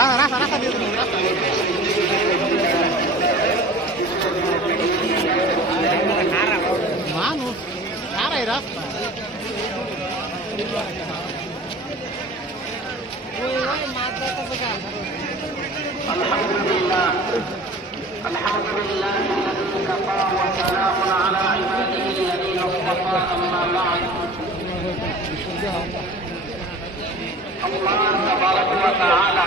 রাস্তা দিয়ে দিন, রাস্তা মানুষ সারাই রাস্তা الحمد لله الذي كفى وسلام على عباده الذين اصطفى اما بعد الله تبارك وتعالى